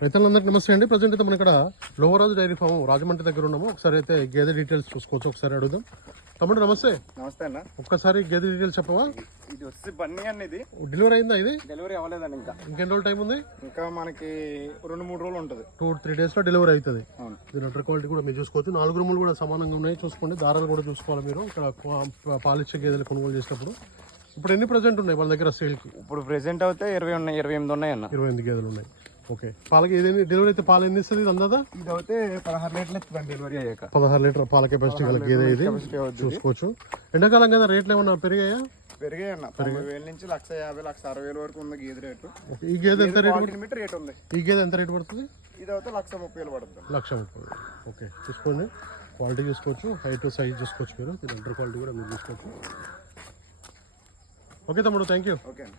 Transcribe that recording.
రైతులందరికీ నమస్తే అండి. ప్రజెంట్ అయితే మనం ఇక్కడ లోవరాజు డైరీ ఫామ్ రాజమండ్రి దగ్గర ఉన్నాము. ఒకసారి అయితే గేదె డీటెయిల్స్ చూసుకోవచ్చు. ఒకసారి అడుగుదాం. తమ్ముడు నమస్తే. నమస్తే అన్న. ఒక్కసారి గేదె డీటెయిల్స్ చెప్పవా? ఇది వచ్చి బన్నీ అన్న. ఇది డెలివరీ అయిందా? ఇది డెలివరీ అవ్వలేదండి. ఇంకెన్ని రోజులు టైం ఉంది? ఇంకా మనకి 2-3 రోజులు ఉంటుంది. 2-3 days లో డెలివరీ అవుతుంది. దీని అటర్ క్వాలిటీ కూడా మీరు చూసుకోవచ్చు. 4 రూములు కూడా సమానంగా ఉన్నాయి. చూసుకోండి, దారాలు కూడా చూసుకోవాలి మీరు ఇక్కడ పాలిచ్చే గేదెలు కొనుగోలు చేసినప్పుడు. ఇప్పుడు ఎన్ని ప్రజెంట్ ఉన్నాయి మన దగ్గర సేల్కి? ఇప్పుడు ప్రెసెంట్ అయితే 28 ఉన్నాయి అన్న. 28 గేదెలు ఉన్నాయి. ఓకే. పాలకి ఏదైనా డెలివరీ అయితే పాలు ఎన్ని ఇస్తుంది అందాదా? ఇది అయితే 16 లీటర్లు ఇస్తుంది డెలివరీ అయ్యాక. 16 లీటర్ పాల కెపాసిటీ గల గేదె ఇది. చూసుకోవచ్చు. ఎండాకాలం కదా రేట్లు ఏమన్నా పెరిగాయా? పెరిగాయి అన్న. 90,000 నుంచి 150,000, 160,000 వరకు ఉంది గేదె రేటు. ఈ గేదె ఎంత రేటు ఉంది? ఈ గేదె ఎంత రేటు పడుతుంది? ఇది అయితే 130,000 పడుతుంది. 130,000. ఓకే. చూసుకోండి, క్వాలిటీ చూసుకోవచ్చు, హైట్ సైజ్ చూసుకోవచ్చు మీరు. దీని అండర్ క్వాలిటీ కూడా మీరు చూసుకోవచ్చు. ఓకే తమ్ముడు, థ్యాంక్ యూ. ఓకే అండి.